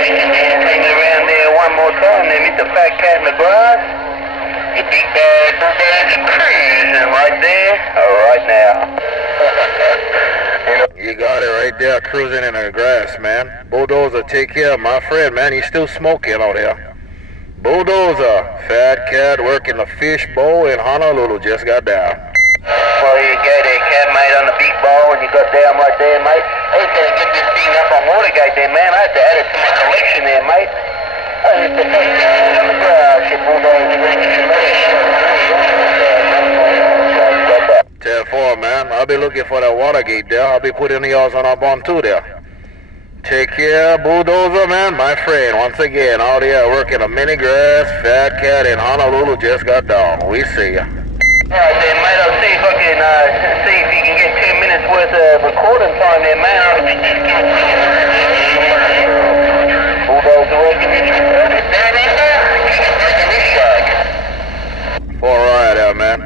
Take me around there one more time, then hit the fat cat in the grass. You beat that bulldozer cruising right there, right now. You got it right there, cruising in the grass, man. Bulldozer, take care, my friend, man. He's still smoking out here. Bulldozer, Fat Cat working the fish bowl in Honolulu, just got down. Well, you got a cat, mate, on the big bowl, and you got down right there, mate. I had to get this thing up on Watergate there, man. I had to add it to my collection there, mate. I had to take it on the grass, you bulldozer. 10-4, man. I'll be looking for that Watergate there. I'll be putting yours on our bond too there. Take care, Bulldozer, man, my friend. Once again, out here working a mini grass. Fat Cat in Honolulu just got down. We see ya. Alright then, mate, I'll see if I can see if you can get 10 minutes worth of recording time there, man. Bulldozer working this For a ride out, man.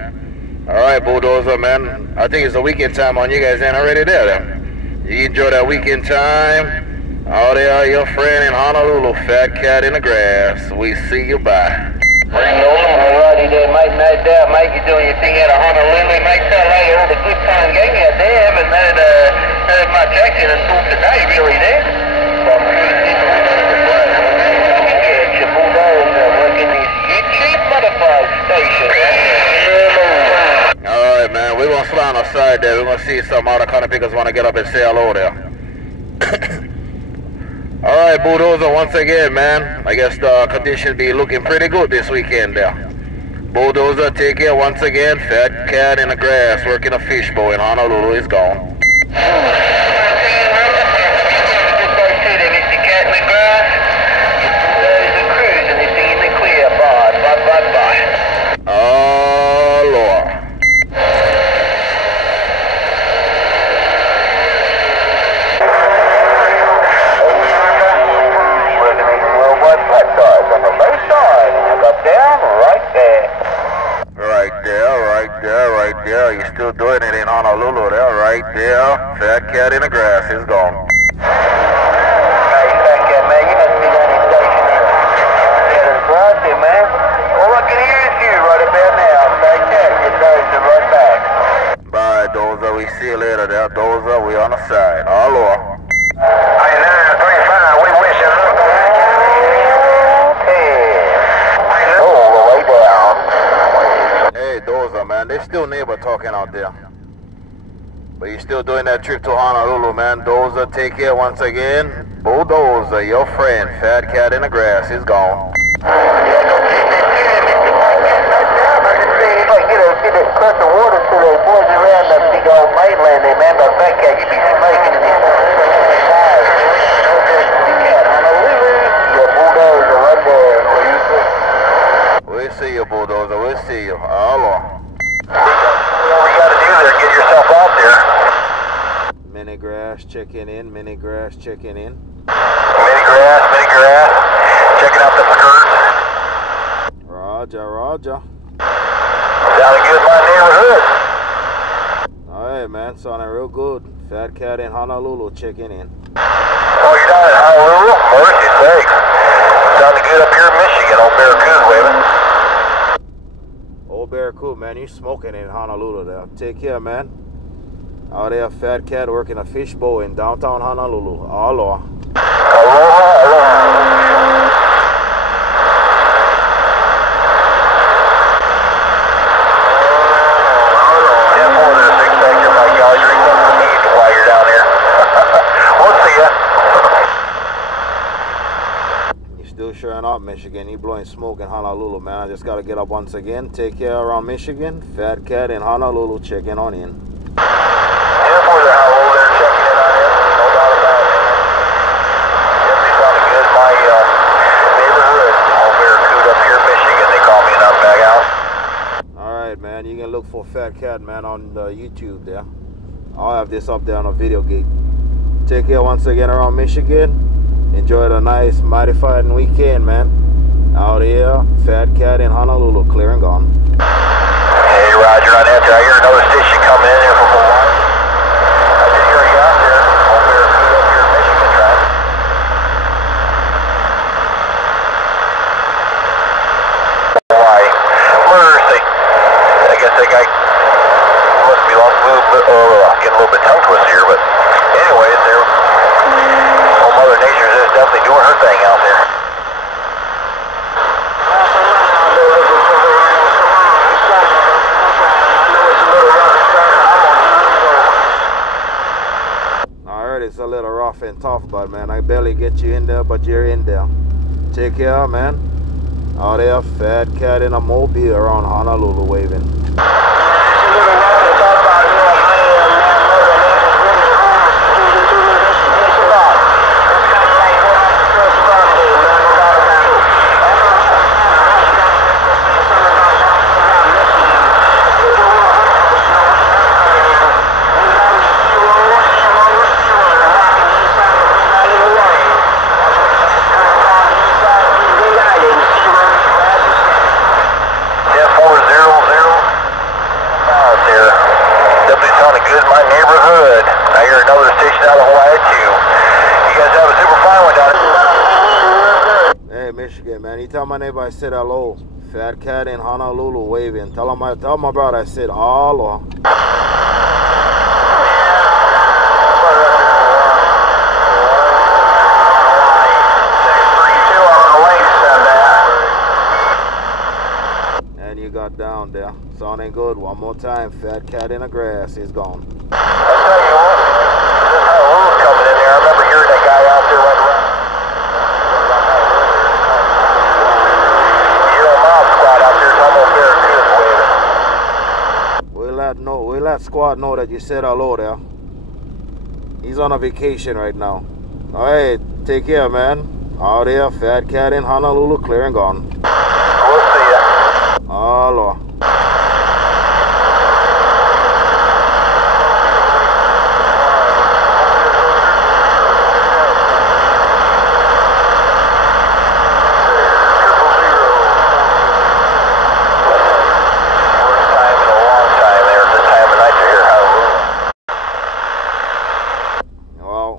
Alright, Bulldozer, man. I think it's the weekend time on you guys ain't already there then. You enjoy that weekend time. Out there, your friend in Honolulu, Fat Cat in the grass. We see you, bye. Alrighty there, mate, no doubt, mate. You're doing your thing out of Honolulu, mate. Tell hey, all the good time gang out there. Haven't heard much action until today, really, there. Yeah, your bulldozer working this YouTube butterfly station. Alright, man, we're gonna slide on the side there. We're gonna see if some other kind of pickers wanna get up and say hello there. Alright, Bulldozer, once again, man. I guess the conditions be looking pretty good this weekend there. Bulldozer, take care once again. Fat Cat in the grass working a fishbowl in Honolulu is gone. You're still doing it in Honolulu there, right there. Fat Cat in the grass is gone. Hey, Fat Cat, man, you must be down in station there. It's right there, man. All I can hear is you right about now. Fat Cat, your dozer right back. Bye, Dozer. We see you later there, Dozer. We on the side. Aloha. Hey, 935, we wish you luck. All the way down. Hey, Dozer, man, they still neighbor talking out there. But you still doing that trip to Honolulu, man. Dozer, take care once again. Bulldozer, your friend, Fat Cat in the grass, is gone. Across the water to the boys around the big old mainland there, man. But Fat Cat, you be smoking in this your bulldozer right there. We'll see you, Bulldozer. We'll see you. Aloha. All you gotta do there, get yourself out there. Mini grass checking in, mini grass checking in. Mini grass, checking out the skirts. Roger, roger. Sounding good in my neighborhood. Alright, man, sounding real good. Fat Cat in Honolulu checking in. Oh, you're down in Honolulu? Mercy sakes. Sounding good up here in Michigan, old Barracuda waving. Old Barracuda, man, you smoking in Honolulu there. Take care, man. Out there, Fat Cat working a fishbowl in downtown Honolulu. Aloha. Sharing up Michigan, he blowing smoke in Honolulu, man. I just gotta get up once again. Take care around Michigan. Fat Cat in Honolulu checking on in. Alright, man, you can look for Fat Cat, man, on YouTube there. I'll have this up there on a video gate. Take care once again around Michigan. Enjoy the nice, modified weekend, man. Out here, Fat Cat in Honolulu, clear and gone. Hey, Roger, on that. I hear another station coming in here from Hawaii. I just hear you out there. Old Barracuda up here in Michigan, right? definitely doing her thing out there. I heard it's a little rough and tough, but man, I barely get you in there, but you're in there. Take care, man. Out there, Fat Cat in a mobile around Honolulu waving. Michigan, man. You tell my neighbor I said hello. Fat Cat in Honolulu waving. Tell my brother I said hello. And you got down there. Sounding good. One more time. Fat Cat in the grass. He's gone. I'll tell you what. This Honolulu's coming in there. I remember hearing that guy out there right around. We'll let squad know that you said hello there. He's on a vacation right now. Alright, take care, man. Out there, Fat Cat in Honolulu, clear and gone. We'll see ya. Hello.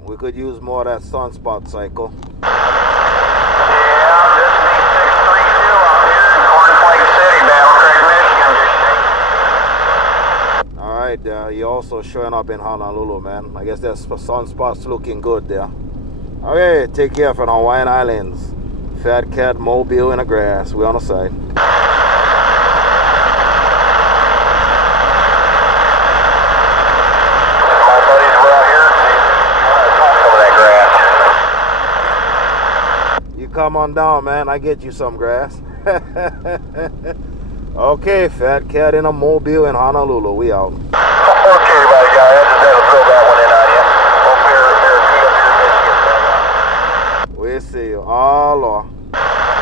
We could use more of that sunspot cycle. Yeah, this is 632 out here in Cornflake City, Battle Creek, Michigan. Alright, you're also showing up in Honolulu, man. I guess that sunspot's looking good there. Okay, take care from Hawaiian Islands. Fat Cat mobile in the grass. We're on the side. Come on down, man. I get you some grass. Okay, Fat Cat in a mobile in Honolulu. We out.